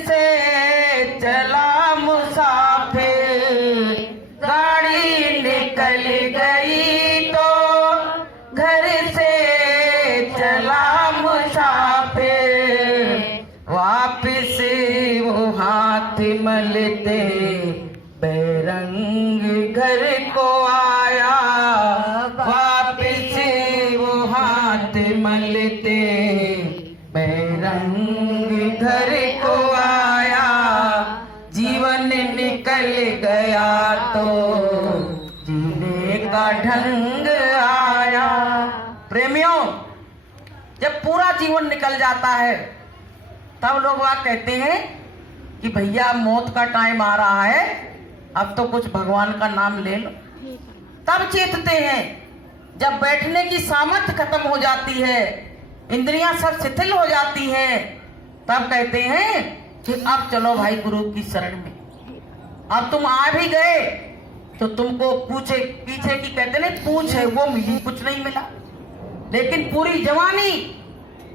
से चला मुसाफिर, गाड़ी निकल गई तो घर से चला मुसाफिर, वापिस वो हाथ मलते बेरंग घर को आया, वापिस वो हाथ मलते बेरंग घर को आया, जीवन निकल गया तो जीने का ढंग आया। प्रेमियों, जब पूरा जीवन निकल जाता है तब लोग वह कहते हैं कि भैया मौत का टाइम आ रहा है, अब तो कुछ भगवान का नाम ले लो। तब चेतते हैं जब बैठने की सामर्थ्य खत्म हो जाती है, इंद्रियां सब शिथिल हो जाती हैं, तब कहते हैं कि अब चलो भाई गुरु की शरण में। अब तुम आ भी गए तो तुमको पूछे पीछे की कहते नहीं पूछ है वो मिली, कुछ नहीं मिला, लेकिन पूरी जवानी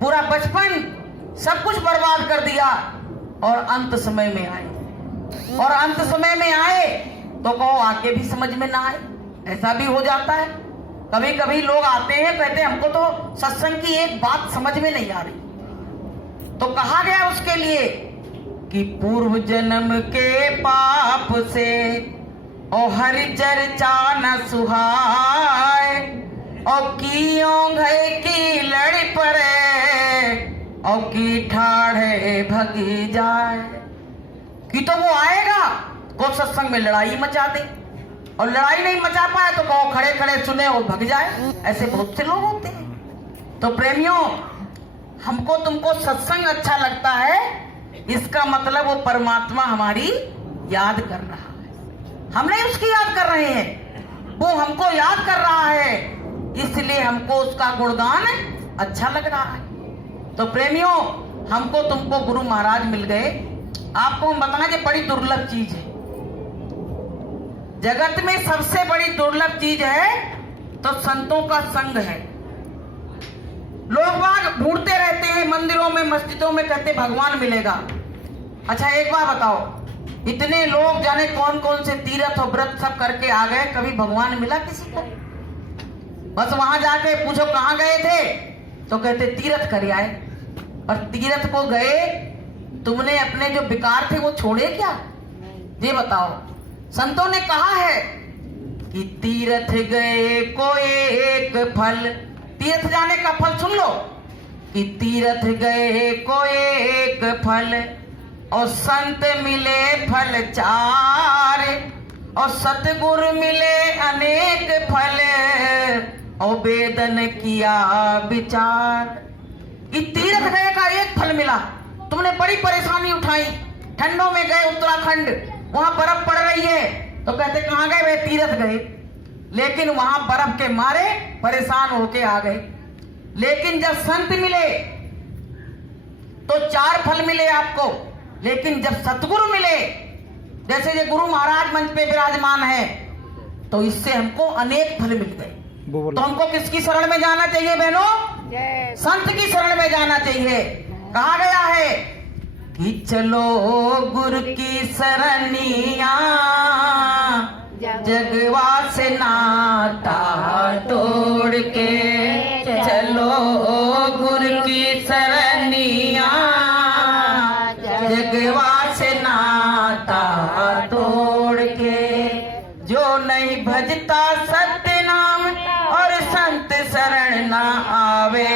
पूरा बचपन सब कुछ बर्बाद कर दिया और अंत समय में आए, और अंत समय में आए तो कहो आके भी समझ में ना आए, ऐसा भी हो जाता है। कभी कभी लोग आते हैं कहते हैं हमको तो सत्संग की एक बात समझ में नहीं आ रही, तो कहा गया उसके लिए कि पूर्व जन्म के पाप से और हरि चर्चा न सुहाय, और कियों घय की लड़ पड़े और की ठाढ़े भगी जाए, कि तो वो आएगा को सत्संग में लड़ाई मचा दे, और लड़ाई नहीं मचा पाए तो कहो खड़े खड़े सुने और भग जाए। ऐसे बहुत से लोग होते हैं। तो प्रेमियों, हमको तुमको सत्संग अच्छा लगता है, इसका मतलब वो परमात्मा हमारी याद कर रहा है, हम नहीं उसकी याद कर रहे हैं, वो हमको याद कर रहा है, इसलिए हमको उसका गुणगान अच्छा लग रहा है। तो प्रेमियों, हमको तुमको गुरु महाराज मिल गए। आपको हम बताएं कि बड़ी दुर्लभ चीज है, जगत में सबसे बड़ी दुर्लभ चीज है तो संतों का संग है। लोग बाग ढूंढते रहते हैं मंदिरों में मस्जिदों में, कहते भगवान मिलेगा। अच्छा एक बार बताओ, इतने लोग जाने कौन कौन से तीर्थ और व्रत सब करके आ गए, कभी भगवान मिला किसी को? बस वहां जाके पूछो कहां गए थे तो कहते तीर्थ कर आए, और तीर्थ को गए, तुमने अपने जो विकार थे वो छोड़े क्या? ये बताओ। संतों ने कहा है कि तीर्थ गए को एक फल, तीर्थ जाने का फल सुन लो, कि तीर्थ गए को एक फल, और संत मिले फल चार, और सतगुरु मिले अनेक फल, और वेदन किया विचार। कि तीर्थ गए का एक फल मिला, तुमने बड़ी परेशानी उठाई, ठंडों में गए उत्तराखंड, वहां बर्फ पड़ रही है, तो कहते कहां गए? वे तीर्थ गए, लेकिन वहां बर्फ के मारे परेशान होके आ गए। लेकिन जब संत मिले तो चार फल मिले आपको, लेकिन जब सतगुरु मिले, जैसे ये गुरु महाराज मंच पे विराजमान है, तो इससे हमको अनेक फल मिल गए। तो हमको किसकी शरण में जाना चाहिए बहनों? संत की शरण में जाना चाहिए। कहा गया है कि चलो गुरु की सरनिया, जगवा से नाता तोड़ के, चलो गुरु की सरनिया, जगवा से नाता तोड़ के, जो नहीं भजता सत्य नाम और संत शरण ना आवे,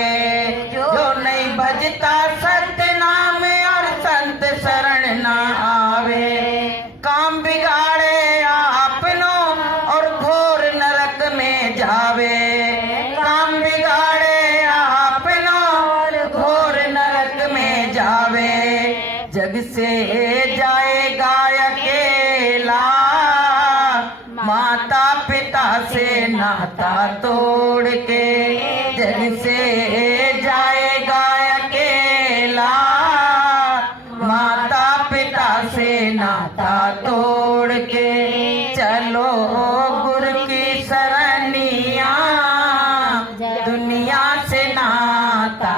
जो नहीं भजता सत्य नाम और संत शरण ना आवे, काम बिगाड़े आपनो और घोर नरक में जावे, काम बिगाड़े आपनो और घोर नरक में जावे, जग से जाएगा अकेला, माता पिता से नाता तोड़ के, जग से जाएगा अकेला, माता पिता से नाता तोड़ के, चलो गुरु की सरनिया, दुनिया से नाता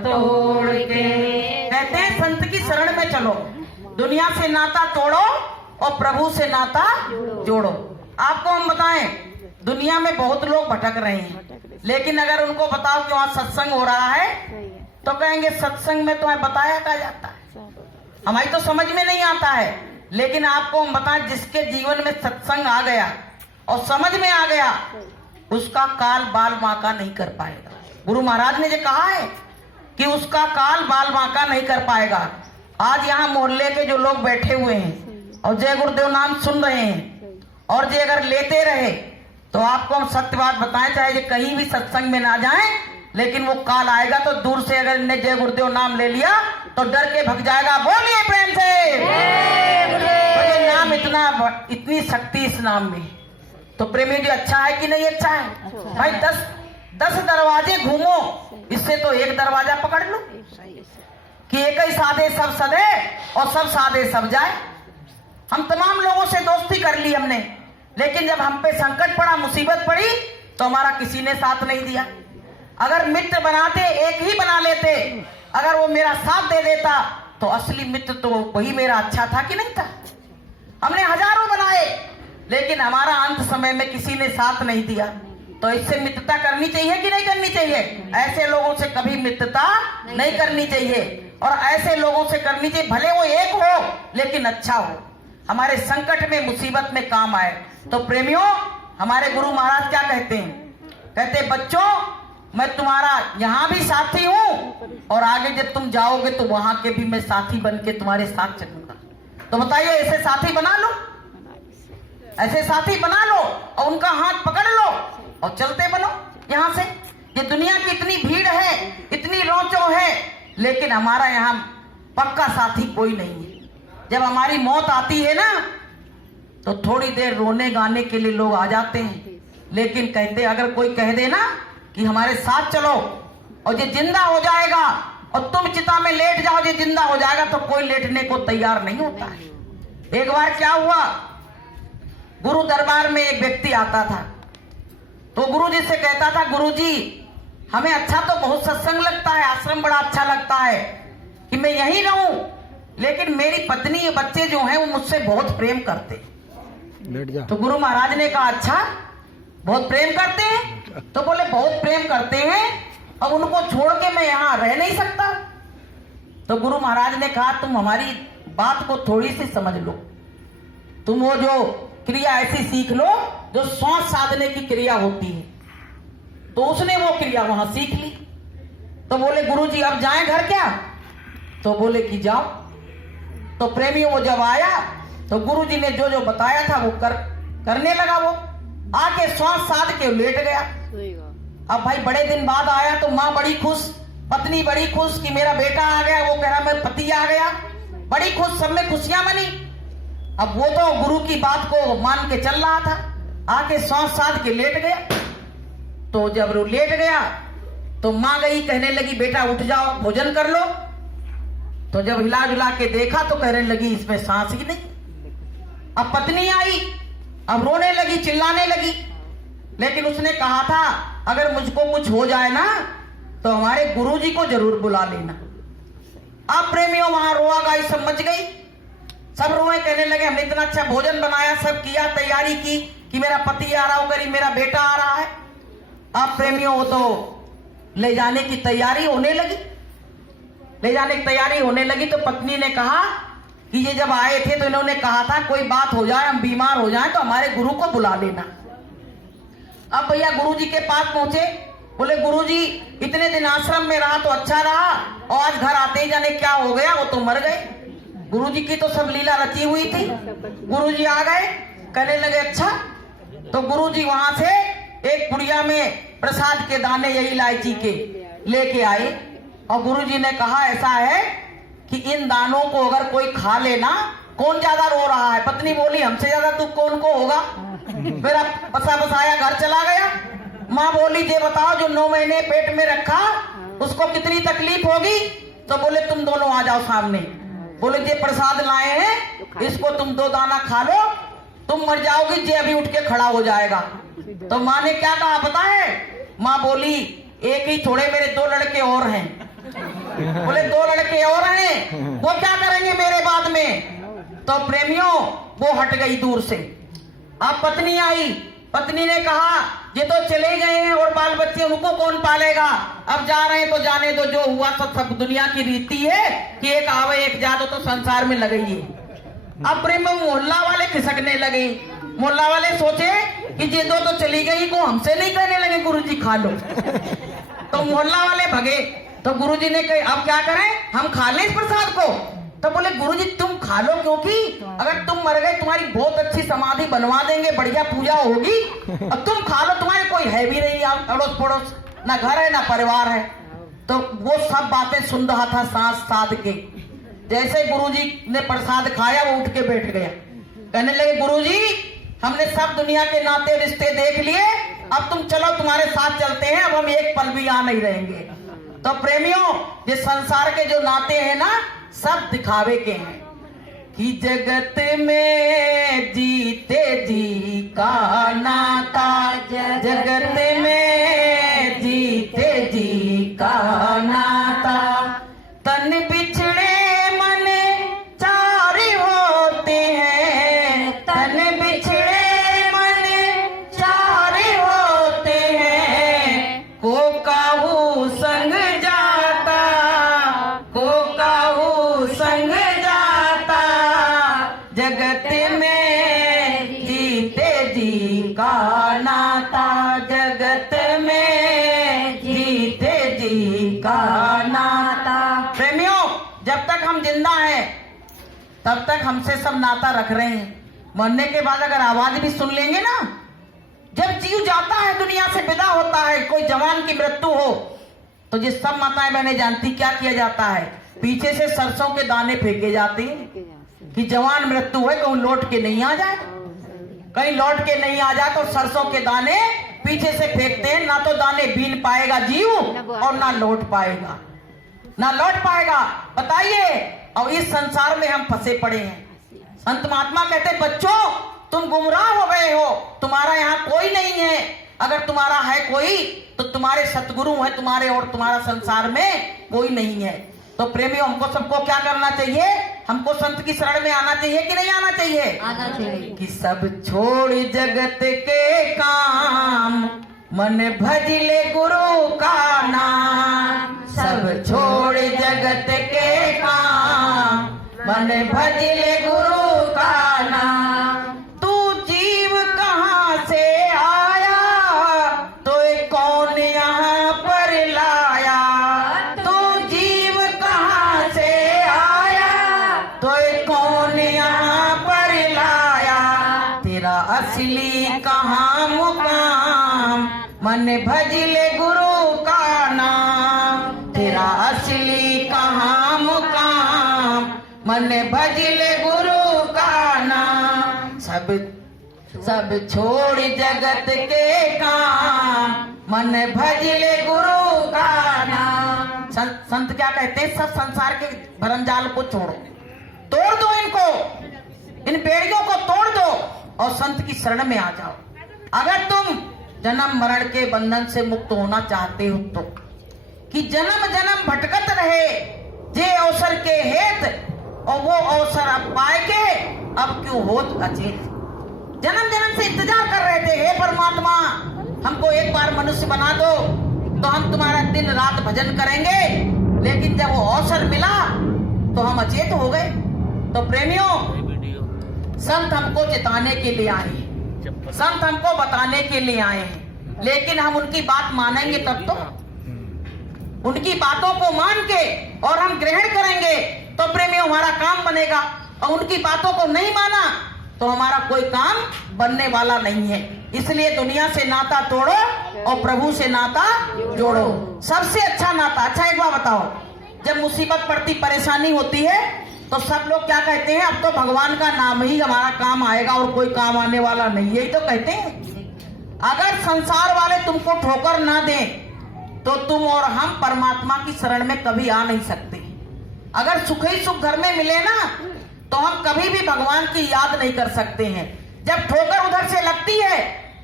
तोड़ के। कहते हैं संत की शरण में चलो, दुनिया से नाता तोड़ो और प्रभु से नाता जोड़ो। आपको हम बताएं, दुनिया में बहुत लोग भटक रहे हैं, लेकिन अगर उनको बताओ कि वहाँ सत्संग हो रहा है तो कहेंगे सत्संग में तुम्हें बताया क्या जाता है, हमारी तो समझ में नहीं आता है। लेकिन आपको हम बताएं, जिसके जीवन में सत्संग आ गया और समझ में आ गया, उसका काल बाल बांका नहीं कर पाएगा। गुरु महाराज ने जो कहा है कि उसका काल बाल बांका नहीं कर पाएगा। आज यहाँ मोहल्ले के जो लोग बैठे हुए हैं और जय गुरुदेव नाम सुन रहे हैं और जे अगर लेते रहे तो आपको हम सत्य बात बताएं, चाहे जे कहीं भी सत्संग में ना जाएं, लेकिन वो काल आएगा तो दूर से अगर इन्हें जय गुरुदेव नाम ले लिया तो डर के भग जाएगा। बोलिए प्रेम से। तो ये नाम इतनी शक्ति इस नाम में, तो प्रेमी जी अच्छा है कि नहीं अच्छा है? भाई 10 दरवाजे घूमो, इससे तो एक दरवाजा पकड़ लो कि एक ही साधे सब सदे और सब साधे सब जाए। हम तमाम लोगों से दोस्ती कर ली हमने, लेकिन जब हम पे संकट पड़ा, मुसीबत पड़ी, तो हमारा किसी ने साथ नहीं दिया। अगर मित्र बनाते एक ही बना लेते, अगर वो मेरा साथ दे देता तो असली मित्र तो वही मेरा अच्छा था कि नहीं था। हमने हजारों बनाए, लेकिन हमारा अंत समय में किसी ने साथ नहीं दिया। तो इससे मित्रता करनी चाहिए कि नहीं करनी चाहिए? ऐसे लोगों से कभी मित्रता नहीं करनी चाहिए, और ऐसे लोगों से करनी चाहिए भले वो एक हो लेकिन अच्छा हो, हमारे संकट में मुसीबत में काम आए। तो प्रेमियों, हमारे गुरु महाराज क्या कहते हैं? कहते बच्चों, मैं तुम्हारा यहाँ भी साथी हूँ और आगे जब तुम जाओगे तो वहां के भी मैं साथी बन के तुम्हारे साथ चलूंगा। तो बताइए, ऐसे साथी बना लो, ऐसे साथी बना लो और उनका हाथ पकड़ लो और चलते बनो यहाँ से। ये दुनिया की इतनी भीड़ है, इतनी रोचो है, लेकिन हमारा यहाँ पक्का साथी कोई नहीं है। जब हमारी मौत आती है ना, तो थोड़ी देर रोने गाने के लिए लोग आ जाते हैं, लेकिन कहते अगर कोई कह दे ना कि हमारे साथ चलो और ये जिंदा हो जाएगा और तुम चिता में लेट जाओ, ये जिंदा हो जाएगा, तो कोई लेटने को तैयार नहीं होता है। एक बार क्या हुआ, गुरु दरबार में एक व्यक्ति आता था, तो गुरु जी से कहता था, गुरु जी हमें अच्छा तो बहुत सत्संग लगता है, आश्रम बड़ा अच्छा लगता है कि मैं यहीं रहूं, लेकिन मेरी पत्नी ये बच्चे जो हैं वो मुझसे बहुत प्रेम करते। तो गुरु महाराज ने कहा, अच्छा बहुत प्रेम करते हैं? तो बोले बहुत प्रेम करते हैं और उनको छोड़ के मैं यहाँ रह नहीं सकता। तो गुरु महाराज ने कहा, तुम हमारी बात को थोड़ी सी समझ लो, तुम वो जो क्रिया ऐसी सीख लो जो श्वास साधने की क्रिया होती है। तो उसने वो क्रिया वहां सीख ली। तो बोले गुरु जी अब जाएं घर क्या? तो बोले कि जाओ। तो प्रेमियों वो जब आया तो गुरु जी ने जो जो बताया था वो करने लगा। वो आके श्वास साध के लेट गया। अब भाई बड़े दिन बाद आया तो माँ बड़ी खुश, पत्नी बड़ी खुश कि मेरा बेटा आ गया, वो कह रहा मेरा पति आ गया, बड़ी खुश, सब में खुशियां मनी। अब वो तो गुरु की बात को मान के चल रहा था, आके श्वास साध के लेट गया। तो जब वो लेट गया तो माँ गई कहने लगी बेटा उठ जाओ भोजन कर लो। तो जब हिला जुला के देखा तो कहने लगी इसमें सांस ही नहीं। अब पत्नी आई, अब रोने लगी, चिल्लाने लगी, लेकिन उसने कहा था अगर मुझको कुछ हो जाए ना तो हमारे गुरुजी को जरूर बुला लेना। अब प्रेमियों वहां रोआ गाई समझ गई, सब रोए, कहने लगे हमने इतना अच्छा भोजन बनाया, सब किया, तैयारी की कि मेरा पति आ रहा होगा, मेरा बेटा आ रहा है। अब प्रेमियों वो तो ले जाने की तैयारी होने लगी, ले जाने की तैयारी होने लगी। तो पत्नी ने कहा कि ये जब आए थे तो इन्होंने कहा था कोई बात हो जाए, हम बीमार हो जाए तो हमारे गुरु को बुला लेना। अब भैया गुरुजी के पास पहुंचे, बोले गुरुजी इतने दिन आश्रम में रहा तो अच्छा रहा और आज घर आते ही जाने क्या हो गया, वो तो मर गए। गुरुजी की तो सब लीला रची हुई थी। गुरुजी आ गए, कहने लगे अच्छा। तो गुरुजी वहां से एक पुड़िया में प्रसाद के दाने यही इलायची के लेके आए और गुरुजी ने कहा ऐसा है कि इन दानों को अगर कोई खा लेना, कौन ज्यादा रो रहा है? पत्नी बोली हमसे ज्यादा दुख कौन को होगा। मेरा पसा बसाया घर चला गया। माँ बोली ये बताओ जो 9 महीने पेट में रखा उसको कितनी तकलीफ होगी? तो बोले तुम दोनों आ जाओ सामने। बोले ये प्रसाद लाए हैं, इसको तुम 2 दाना खा लो, तुम मर जाओगी, ये अभी उठ के खड़ा हो जाएगा। तो माँ ने क्या कहा पता है? माँ बोली एक ही थोड़े, मेरे 2 लड़के और हैं। बोले 2 लड़के और हैं, वो क्या करेंगे मेरे बाद में। तो प्रेमियों वो हट गई दूर से। अब पत्नी आई, पत्नी ने कहा ये तो चले गए हैं और बाल बच्चे उनको कौन पालेगा, अब जा रहे हैं तो जाने दो, जो हुआ सब दुनिया की रीति है कि एक आवे एक जा तो संसार में लगेगी। अब प्रेम में मोहल्ला वाले खिसकने लगे। मोहल्ला वाले सोचे कि ये दो तो चली गई को हमसे नहीं कहने लगे गुरुजी खा लो। तो मोहल्ला वाले भगे। तो गुरुजी ने कहा अब क्या करें, हम खा लें इस प्रसाद को। तो बोले गुरुजी तुम खा लो, क्योंकि अगर तुम मर गए तुम्हारी बहुत अच्छी समाधि बनवा देंगे, बढ़िया पूजा होगी। अब तुम खा लो, तुम्हारे कोई है भी नहीं अड़ोस पड़ोस, ना घर है ना परिवार है। तो वो सब बातें सुन रहा था सांस साध के। जैसे गुरुजी ने प्रसाद खाया वो उठ के बैठ गया। कहने लगे गुरुजी हमने सब दुनिया के नाते रिश्ते देख लिए, अब तुम चलो तुम्हारे साथ चलते हैं, अब हम एक पल भी यहाँ नहीं रहेंगे। तो प्रेमियों ये संसार के जो नाते हैं ना सब दिखावे के हैं कि जगत में जीते जी का नाता, जगत में जीते जी का नाता, तन बिछड़े मन चार होते हैं, तन बिछड़े मन चार होते हैं, को काहू संग जाता, को काहू संग जाता, जगत में जीते जी का नाता, जगत में जीते जी का नाता। प्रेमियों जब तक हम जिंदा हैं तब तक हमसे सब नाता रख रहे हैं। मरने के बाद अगर आवाज भी सुन लेंगे ना, जब जीव जाता है दुनिया से विदा होता है, कोई जवान की मृत्यु हो तो जिस सब माताएं बहने जानती क्या किया जाता है, पीछे से सरसों के दाने फेंके जाते हैं कि जवान मृत्यु है कहीं लौट के नहीं आ जाए, कहीं लौट के नहीं आ जाए। तो सरसों के दाने पीछे से फेंकते हैं, ना तो दाने बीन पाएगा जीव और ना लौट पाएगा, ना लौट पाएगा। बताइए और इस संसार में हम फंसे पड़े हैं। संत महात्मा कहते बच्चों तुम गुमराह हो गए हो, तुम्हारा यहाँ कोई नहीं है, अगर तुम्हारा है कोई तो तुम्हारे सतगुरु है तुम्हारे, और तुम्हारा संसार में कोई नहीं है। तो प्रेमियों हमको सबको क्या करना चाहिए, हमको संत की शरण में आना चाहिए कि नहीं आना चाहिए? आना चाहिए। कि सब छोड़ जगत के काम, मन भज ले गुरु का नाम, सब छोड़ जगत के काम, मन भज ले गुरु का नाम। तू जीव कहाँ से आया तो कौन यहाँ पर लाया, तू जीव कहाँ से आया तो कौन यहाँ पर लाया, तेरा असली कहाँ मुकाम, मन भज ले गुरु का नाम, तेरा असली कहाँ मुकाम, मन भज ले गुरु का नाम। सब छोड़ जगत के काम, मन भज ले गुरु का नाम। संत क्या कहते हैं, सब संसार के भरमजाल को छोड़ो, तोड़ दो इनको, इन बेड़ियों को तोड़ दो और संत की शरण में आ जाओ। अगर तुम जन्म मरण के बंधन से मुक्त होना चाहते हो तो, कि जन्म जन्म भटकत रहे जे अवसर के हेत, और वो अवसर अब पाए के अब क्यों होत अचेत। जन्म जन्म से इंतजार कर रहे थे, हे परमात्मा हमको एक बार मनुष्य बना दो तो हम तुम्हारा दिन रात भजन करेंगे, लेकिन जब वो अवसर मिला तो हम अचेत हो गए। तो प्रेमियों संत हमको चेताने के लिए आए हैं, संत हमको बताने के लिए आए हैं, लेकिन हम उनकी बात मानेंगे तब तो, उनकी बातों को मान के और हम ग्रहण करेंगे तो प्रेमियों हमारा काम बनेगा, और उनकी बातों को नहीं माना तो हमारा कोई काम बनने वाला नहीं है। इसलिए दुनिया से नाता तोड़ो और प्रभु से नाता जोड़ो, सबसे अच्छा नाता। अच्छा एक बात बताओ, जब मुसीबत पड़ती परेशानी होती है तो सब लोग क्या कहते हैं, अब तो भगवान का नाम ही हमारा काम आएगा और कोई काम आने वाला नहीं, यही तो कहते हैं। अगर संसार वाले तुमको ठोकर ना दें तो तुम और हम परमात्मा की शरण में कभी आ नहीं सकते। अगर सुख ही सुख घर में मिले ना तो हम कभी भी भगवान की याद नहीं कर सकते हैं। जब ठोकर उधर से लगती है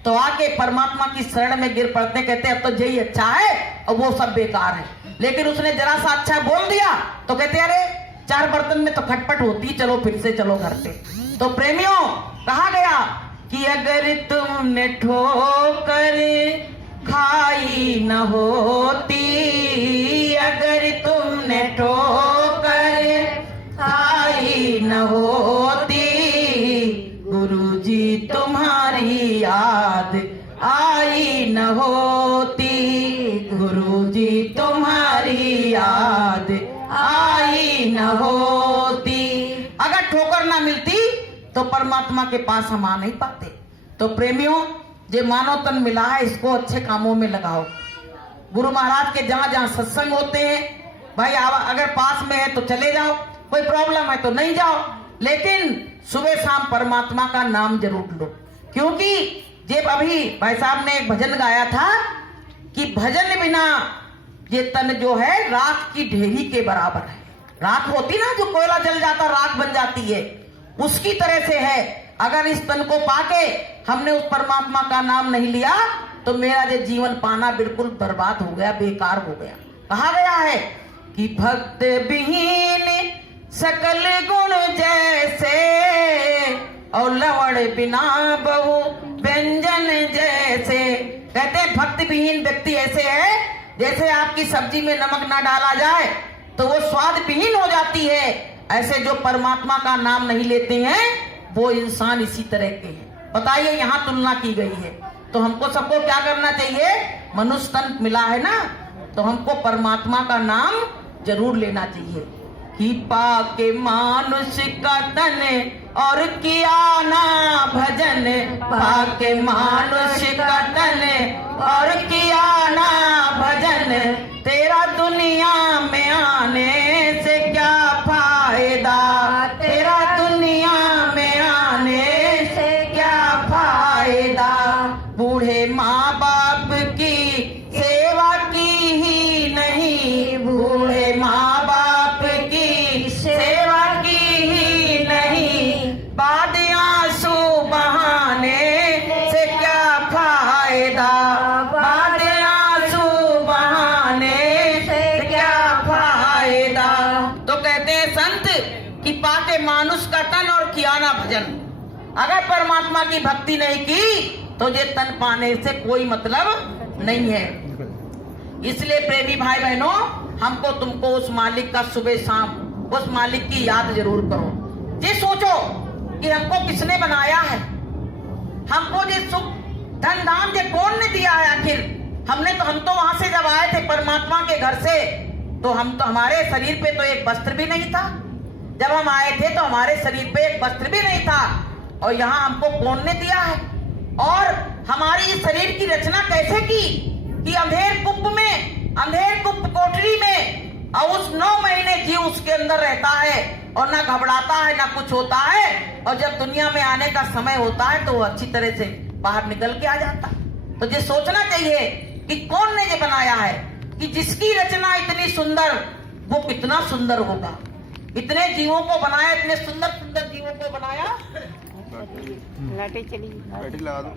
तो आके परमात्मा की शरण में गिर पड़ते, कहते हैं अब तो यही अच्छा है और वो सब बेकार है। लेकिन उसने जरा सा अच्छा बोल दिया तो कहते अरे चार बर्तन में तो खटपट होती, चलो फिर से चलो घर पे। तो प्रेमियों, कहा गया कि अगर तुमने ठोकर खाई न होती, अगर तुमने ठोकर खाई न होती, गुरुजी तुम्हारी याद आई न होती, गुरुजी तुम्हारी याद आई न होती। अगर ठोकर ना मिलती तो परमात्मा के पास हम आ नहीं पाते। तो प्रेमियों, जो मानव तन मिला है इसको अच्छे कामों में लगाओ। गुरु महाराज के जहां जहां सत्संग होते हैं भाई, अगर पास में है तो चले जाओ, कोई प्रॉब्लम है तो नहीं जाओ, लेकिन सुबह शाम परमात्मा का नाम जरूर लो। क्योंकि जब अभी भाई साहब ने एक भजन गाया था कि भजन बिना ये तन जो है राख की ढेरी के बराबर है। राख होती ना, जो कोयला जल जाता राख बन जाती है, उसकी तरह से है। अगर इस तन को पाके हमने उस परमात्मा का नाम नहीं लिया तो मेरा ये जीवन पाना बिल्कुल बर्बाद हो गया, बेकार हो गया। कहा गया है कि भक्त विहीन सकल गुण जैसे, और लवण बिना बहु व्यंजन जैसे। कहते हैं भक्त विहीन व्यक्ति ऐसे है जैसे आपकी सब्जी में नमक ना डाला जाए तो वो स्वाद विहीन हो जाती है। ऐसे जो परमात्मा का नाम नहीं लेते हैं वो इंसान इसी तरह के हैं। बताइए, यहाँ तुलना की गई है। तो हमको सबको क्या करना चाहिए? मनुष्य तन मिला है ना, तो हमको परमात्मा का नाम जरूर लेना चाहिए। कि पाके मानुष का तन और किया ना भजन, पाके मानुष का तन और किया ना भजन, तेरा दुनिया में आने से क्या फायदा, तेरा दुनिया में आने से क्या फायदा। बूढ़े माँ बाप की सेवा की ही नहीं, बूढ़े माँ बाप की सेवा की ही नहीं, बाद आंसू बहाने से क्या फायदा, बाद आंसू बहाने से क्या फायदा। तो कहते हैं संत कि पाके मानुष का तन और किया ना भजन। अगर परमात्मा की भक्ति नहीं की तो ये तन पाने से कोई मतलब नहीं है। इसलिए प्रेमी भाई बहनों, हमको तुमको उस मालिक का सुबह शाम उस मालिक की याद जरूर करो। ये सोचो कि हमको किसने बनाया है, हमको ये सुख धन धाम ये कौन ने दिया है। आखिर हम तो वहां से जब आए थे परमात्मा के घर से, तो हमारे शरीर पे तो एक वस्त्र भी नहीं था। जब हम आए थे तो हमारे शरीर पे एक वस्त्र भी नहीं था, और यहाँ हमको कौन ने दिया है। और हमारी इस शरीर की रचना कैसे की कि अंधेर कुप में, अंधेर कुप कोठरी में, और उस 9 महीने जीव उसके अंदर रहता है और ना घबराता है ना कुछ होता है, और जब दुनिया में आने का समय होता है तो वो अच्छी तरह से बाहर निकल के आ जाता। तो ये सोचना चाहिए कि कौन ने ये बनाया है, कि जिसकी रचना इतनी सुंदर वो कितना सुंदर होगा। इतने जीवों को बनाया, इतने सुंदर सुंदर जीवों को बनाया। लाटे चली, लाटे लगा दो।